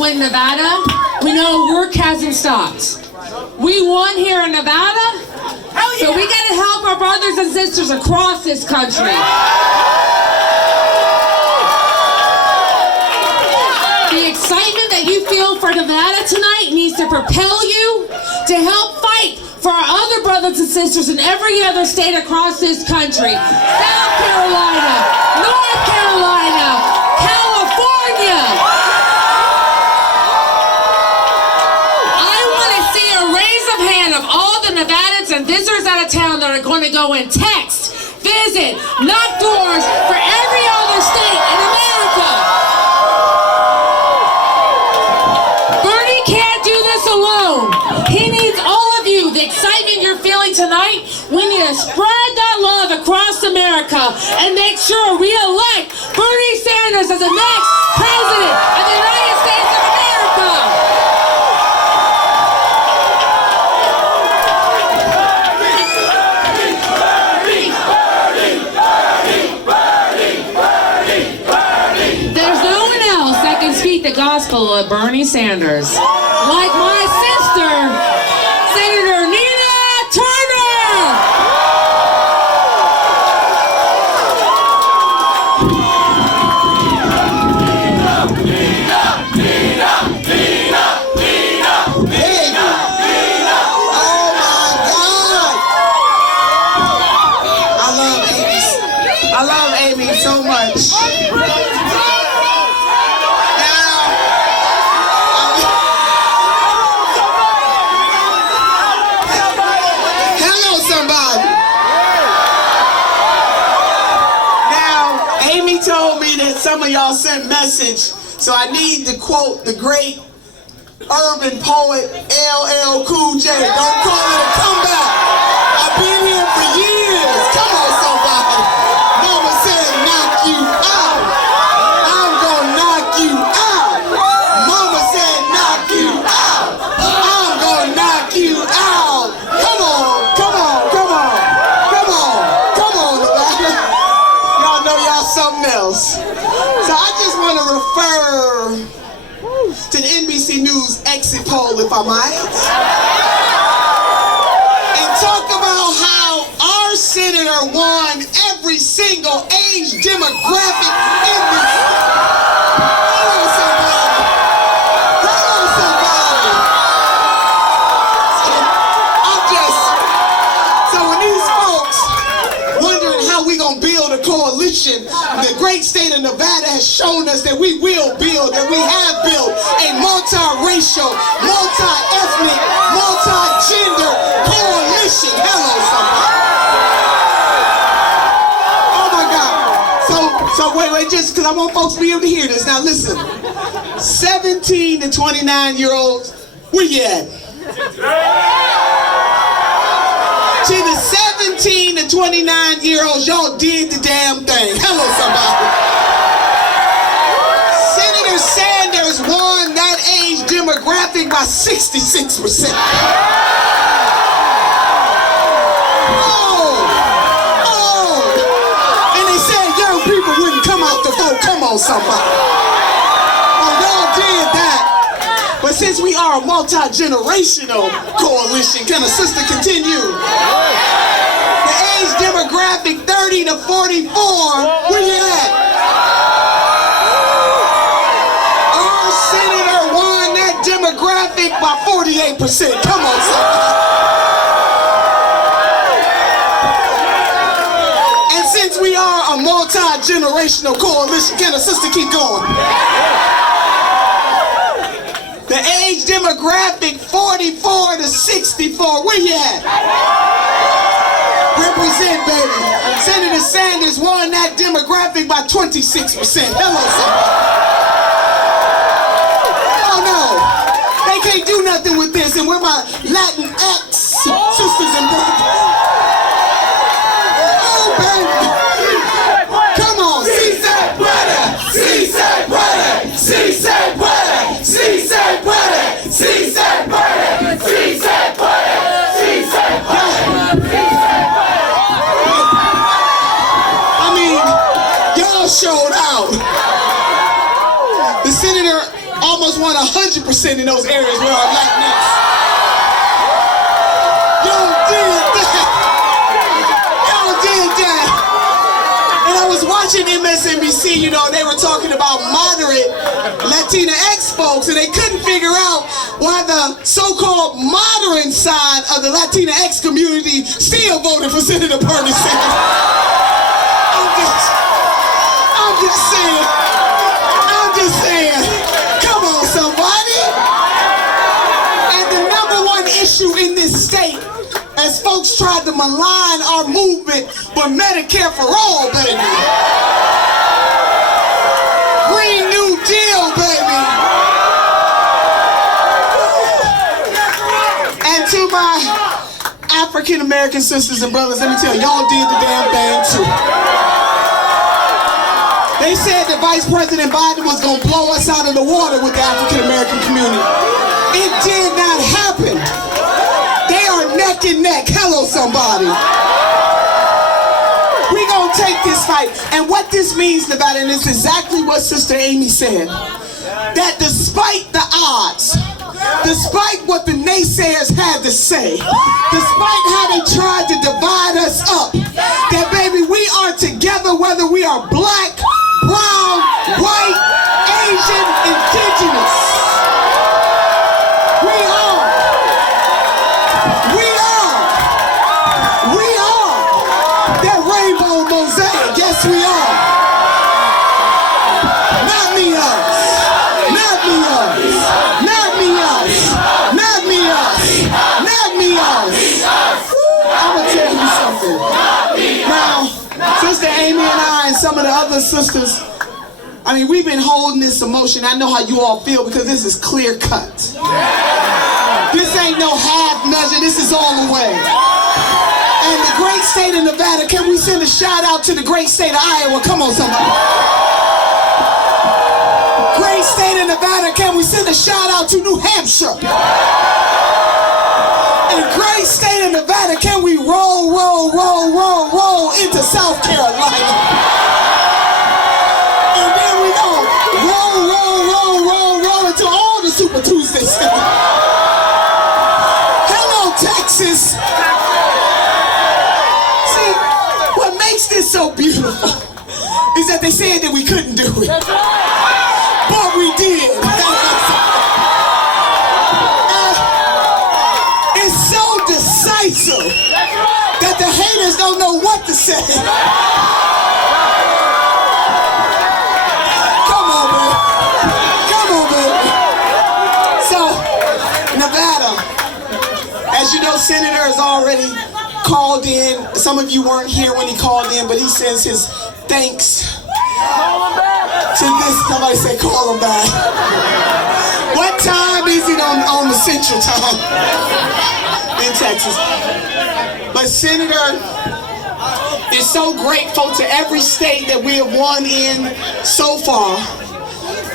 win Nevada, we know work hasn't stopped. We won here in Nevada, so we got to help our brothers and sisters across this country. The excitement that you feel for Nevada tonight needs to propel you to help fight for our other brothers and sisters in every other state across this country. South Carolina, North Carolina, California. I want to see a raise of hand of all the Nevadans and visitors out of town that are going to go and text, visit, knock doors for every other state in America. Bernie can't do this alone. He needs all of you. The excitement you're feeling tonight, we need to spread that love across America and make sure we elect Bernie Sanders as the next president of the United States of America. There's no one else that can speak the gospel of Bernie Sanders like my sister, Senator Nina Turner. I love Amy so much. Hello, somebody. Now, Amy told me that some of y'all sent message, so I need to quote the great urban poet LL Cool J. Don't call it a comeback. I've been here for years. Come on, somebody. Mama said knock you out. I'm gonna knock you out. Mama said knock you out. I'm gonna knock you out. Come on, come on, come on, come on, come on, Nevada. Y'all know y'all something else. So I just want to refer to the NBC News exit poll, if I might, and talk about how our senator won every single age demographic in this. Hello, somebody. Hello, somebody. And I'm just, so when these folks wondering how we gonna build a coalition, the great state of Nevada has shown us that we will build, that we have built a multiracial, multi-ethnic, multi-gender coalition. Hello, somebody. Oh my God. So wait, just because I want folks to be able to hear this. Now listen, 17 to 29-year-olds, where you at? To the 17 to 29-year-olds, y'all did the damn thing. Hello, somebody. Senator Sanders won that age demographic by 66%. And they said young people wouldn't come out to vote. Come on, somebody. Oh, y'all did that. But since we are a multi-generational coalition, can a sister continue? The age demographic 30 to 44, where you at? Our senator won that demographic by 48%. Come on, somebody. And since we are a multi-generational coalition, can a sister keep going? The age demographic 44 to 64, where you at? Represent, baby. Senator Sanders won that demographic by 26%. Hello, somebody. Oh no, they can't do nothing with this, and we're my Latinx sisters and brothers. Oh, baby. Come on, si se puede, si se puede, si se puede, si se puede, si se puede, si se puede, si se puede. I mean, y'all showed out. The senator almost won 100% in those areas where our Latinx. Y'all did that. Y'all did that. And I was watching MSNBC, you know, they were talking about moderate Latinx folks, and they couldn't figure out why the so-called modern side of the Latinx community still voted for Senator Bernie Sanders. I'm just saying. Come on, somebody. And the #1 issue in this state, as folks tried to malign our movement for Medicare for all, baby. Green New Deal, baby. And to my African American sisters and brothers, let me tell you, y'all did the damn thing too. They said that Vice President Biden was going to blow us out of the water with the African American community. It did not happen. They are neck and neck. Hello, somebody. We're going to take this fight. And what this means, Nevada, and it's exactly what Sister Amy said, that despite the odds, despite what the naysayers had to say, despite how they tried to divide us up, that baby, we are together whether we are black, brown, white, Asian, indigenous. We are that rainbow mosaic. Yes, we are. Not me us. Not me us. Not me us. Not me us. Not me us. I'm gonna tell you something. Now, Sister Amy and I and some of the other sisters, I mean, we've been holding this emotion. I know how you all feel because this is clear cut. This ain't no half measure. This is all the way. And the great state of Nevada, can we send a shout out to the great state of Iowa? Come on, somebody. Great state of Nevada, can we send a shout out to New Hampshire? And great state of Nevada, can we roll into South Carolina? And then we go roll into all the Super Tuesday states. Hello, Texas. See, what makes this so beautiful is that they said that we couldn't do it. But we did. It's so decisive that the haters don't know what to say. Come on, man. Come on, baby. So, Nevada, as you know, Senator has already called in. Some of you weren't here when he called in, but he sends his thanks to this. Somebody say, call him back. What time is it on the Central Time in Texas? But Senator is so grateful to every state that we have won in so far.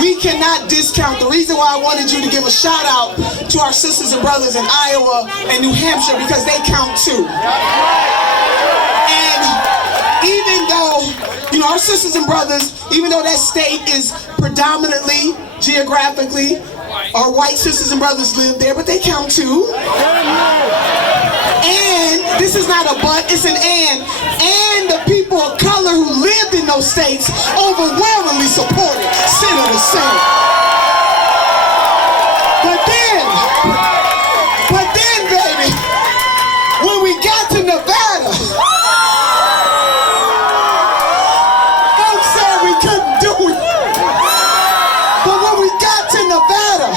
We cannot discount. The reason why I wanted you to give a shout out to our sisters and brothers in Iowa and New Hampshire, because they count too. And even though, you know, our sisters and brothers, even though that state is predominantly, geographically, our white sisters and brothers live there, but they count too. And this is not a but, it's an and the people of color who lived in those states overwhelmingly supported Senator Sanders. But then, baby, when we got to Nevada, folks said we couldn't do it. But when we got to Nevada,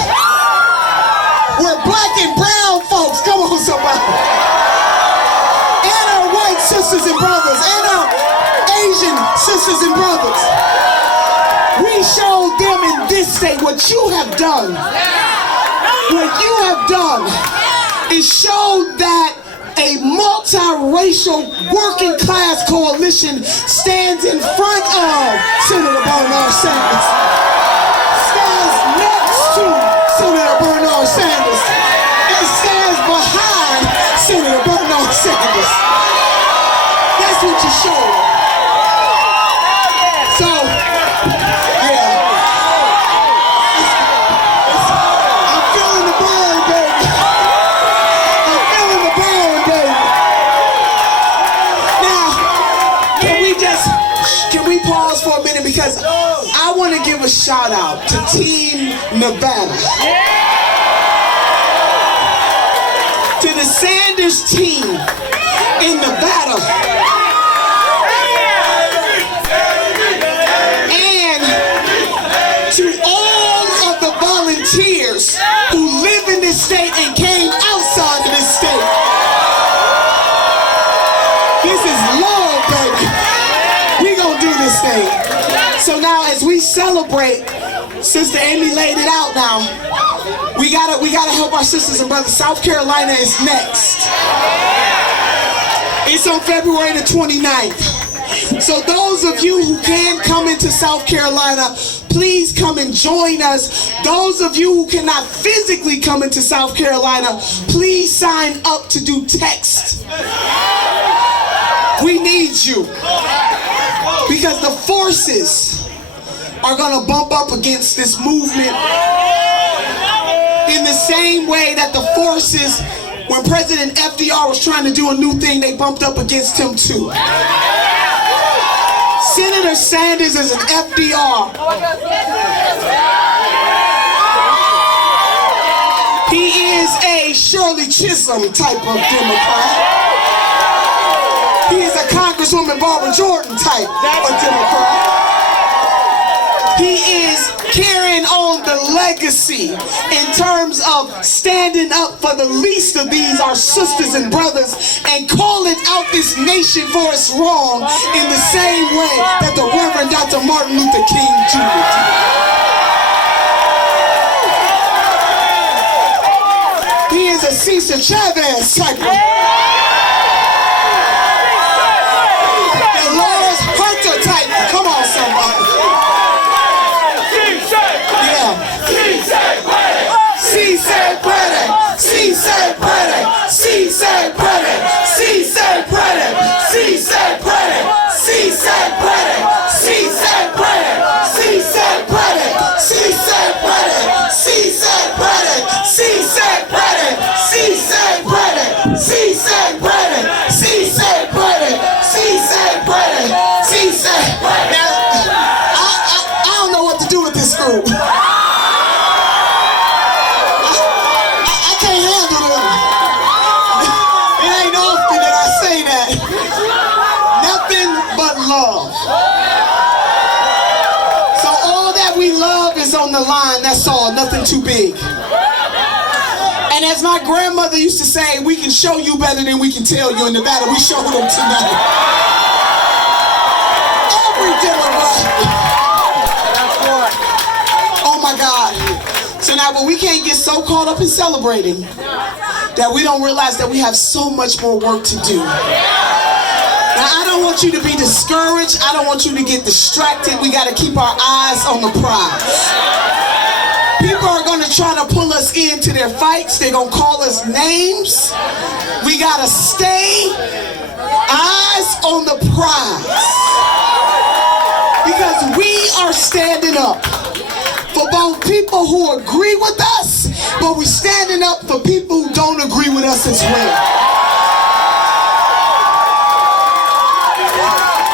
where black and brown folks, come on somebody, and our white sisters and brothers, and our Asian sisters and brothers, we showed them in this state what you have done. What you have done is showed that a multiracial working class coalition stands in front of Senator Bernard Sanders, stands next to Senator Bernard Sanders, and stands behind Senator Bernard Sanders. That's what you showed. So, yeah. saying? Because I want to give a shout out to Team Nevada. To the Sanders team in Nevada. And to all of the volunteers who live in this state and came outside of this state. This is love, baby. We gonna do this thing. So now as we celebrate, Sister Amy laid it out now. We gotta help our sisters and brothers. South Carolina is next. It's on February the 29th. So those of you who can come into South Carolina, please come and join us. Those of you who cannot physically come into South Carolina, please sign up to do text. We need you. Because the forces are gonna bump up against this movement in the same way that the forces, when President FDR was trying to do a new thing, they bumped up against him too. Senator Sanders is an FDR. He is a Shirley Chisholm type of Democrat. He is a Congresswoman Barbara Jordan type of Democrat. He is carrying on the legacy in terms of standing up for the least of these, our sisters and brothers, and calling out this nation for its wrong in the same way that the Reverend Dr. Martin Luther King Jr. did. He is a Cesar Chavez type of Dolores Hunter type. Come on, somebody. Sí se puede, sí se puede, sí se puede, sí se puede, sí se puede, sí se puede, sí se puede, sí se puede, sí se puede, sí se puede, sí se puede, sí se puede, sí se puede, sí se puede, sí se puede, sí se puede. Now, I don't know what to do with this group. On the line, that's all, nothing too big. And as my grandmother used to say, we can show you better than we can tell you. In Nevada, we showed them tonight. Every Democrat. Oh my God. So now, but we can't get so caught up in celebrating that we don't realize that we have so much more work to do. Now, I don't want you to be discouraged. I don't want you to get distracted. We got to keep our eyes on the prize. People are going to try to pull us into their fights. They're going to call us names. We got to stay eyes on the prize. Because we are standing up for both people who agree with us, but we're standing up for people who don't agree with us as well.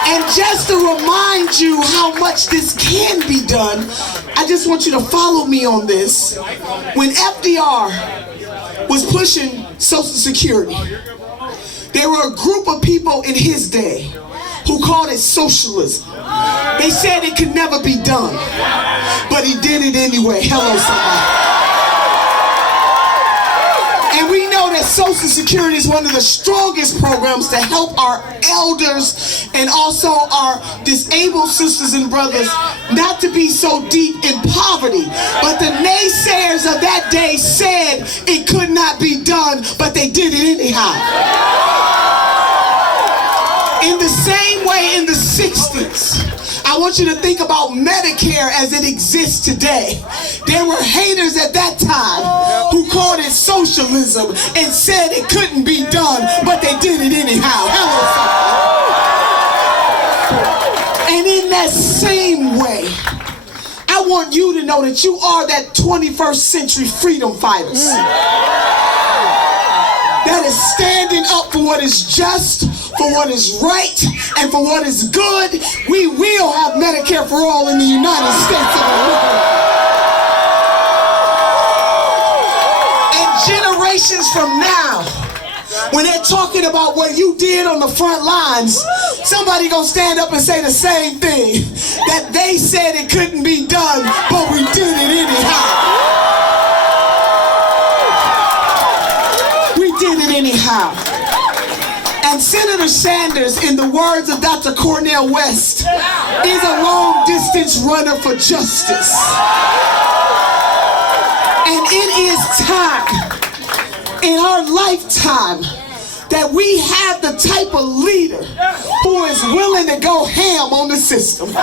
And just to remind you how much this can be done, I just want you to follow me on this. When FDR was pushing Social Security, there were a group of people in his day who called it socialism. They said it could never be done, but he did it anyway. Hello, somebody. And we know that Social Security is one of the strongest programs to help our elders and also our disabled sisters and brothers not to be so deep in poverty. But the naysayers of that day said it could not be done, but they did it anyhow. In the same way in the 60s, I want you to think about Medicare as it exists today. There were haters at that time who called it socialism and said it couldn't be done, but they did it anyhow. Hello, and in that same way, I want you to know that you are that 21st century freedom fighters that is standing up for what is just, for what is right, and for what is good, we will have Medicare for all in the United States of America. And generations from now, when they're talking about what you did on the front lines, somebody gonna stand up and say the same thing, that they said it couldn't be done, but we did it anyhow. We did it anyhow. And Senator Sanders, in the words of Dr. Cornel West, is a long-distance runner for justice. And it is time, in our lifetime, that we have the type of leader who is willing to go ham on the system. Who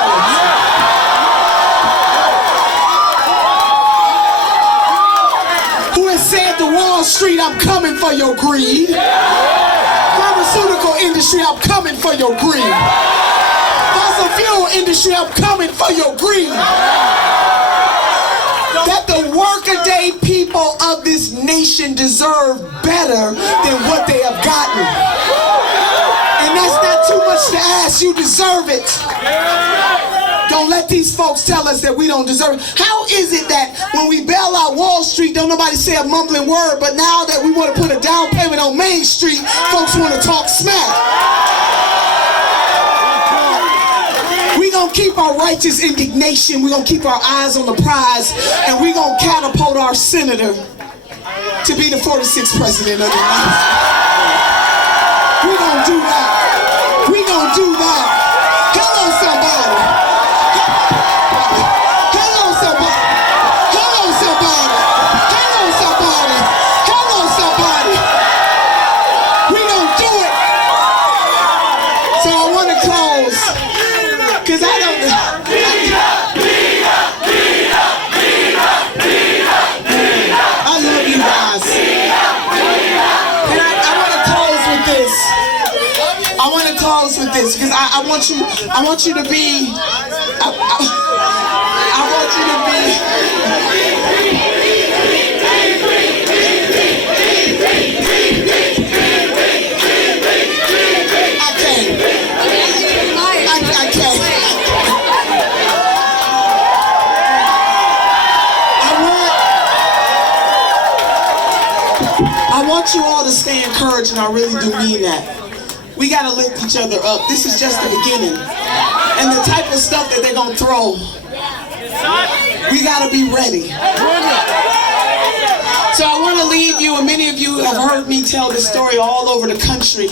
has said to Wall Street, I'm coming for your greed. Pharmaceutical industry, I'm coming for your greed. Fossil fuel industry, I'm coming for your greed. That the workaday people of this nation deserve better than what they have gotten. And that's not too much to ask, you deserve it. Don't let these folks tell us that we don't deserve it. How is it that when we bail out Wall Street, don't nobody say a mumbling word, but now that we want to put a down payment on Main Street, folks want to talk smack? We're going to keep our righteous indignation, we're going to keep our eyes on the prize, and we're going to catapult our senator to be the 46th president of the United States. We're going to do that. We're going to do that. Hello, somebody. Hello, somebody. Hello, somebody. Hello, somebody. Hello, somebody. We're going to do it. So I want to close, because I don't... I love you guys. And I want to close with this. I want to close with this, because I want you to be... I want you to be... I can't. I want you all to stay encouraged, and I really do mean that. We got to lift each other up. This is just the beginning. And the type of stuff that they're going to throw, we got to be ready. So I want to leave you, and many of you have heard me tell this story all over the country,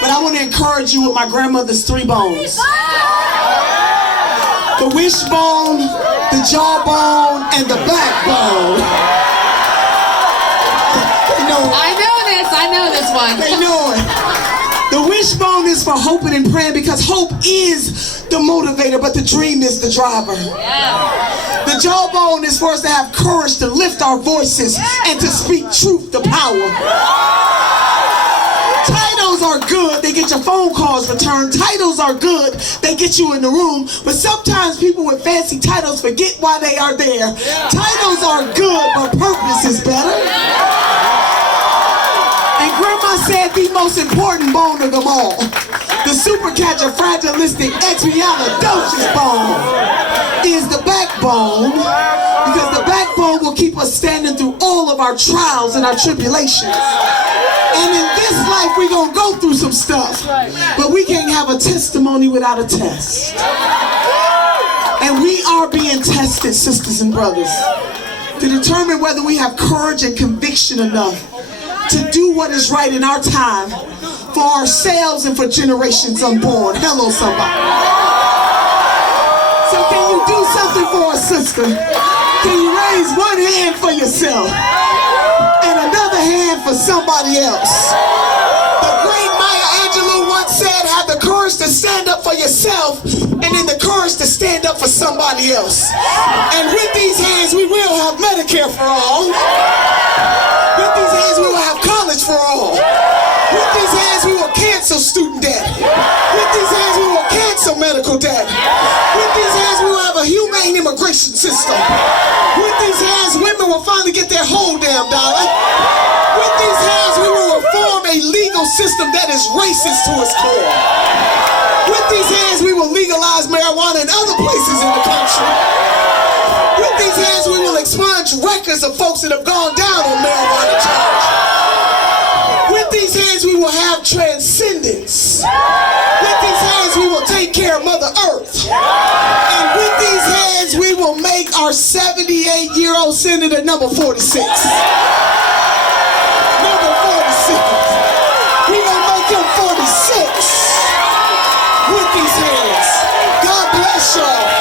but I want to encourage you with my grandmother's 3 bones. The wishbone, the jawbone, and the backbone. I know this one. They know it. The wishbone is for hoping and praying, because hope is the motivator, but the dream is the driver. Yeah. The jawbone is for us to have courage to lift our voices and to speak truth to power. Titles are good, they get your phone calls returned. Titles are good, they get you in the room. But sometimes people with fancy titles forget why they are there. Titles are good, but purpose is better. And Grandma said the most important bone of them all, the supercalifragilisticexpialidocious bone, is the backbone, because the backbone will keep us standing through all of our trials and our tribulations. And in this life, we're going to go through some stuff, but we can't have a testimony without a test. And we are being tested, sisters and brothers, to determine whether we have courage and conviction enough to do what is right in our time for ourselves and for generations unborn. Hello, somebody. So can you do something for a sister? Can you raise one hand for yourself and another hand for somebody else? The great Maya Angelou once said, have the courage to stand up for yourself and then the courage to stand up for somebody else. And with these hands, we will have Medicare for all. With these hands, we will have college for all. With these hands, we will cancel student debt. With these hands, we will cancel medical debt. With these hands, we will have a humane immigration system. With these hands, women will finally get their whole damn dollar. With these hands, we will reform a legal system that is racist to its core. With these hands, we will legalize marijuana in other places in the country. With these hands, we will expunge records of folks that have gone down on marijuana charge. With these hands, we will have transcendence. With these hands, we will take care of Mother Earth. And with these hands, we will make our 78-year-old senator number 46. Number 46. We gonna make him 46 with these hands. God bless y'all.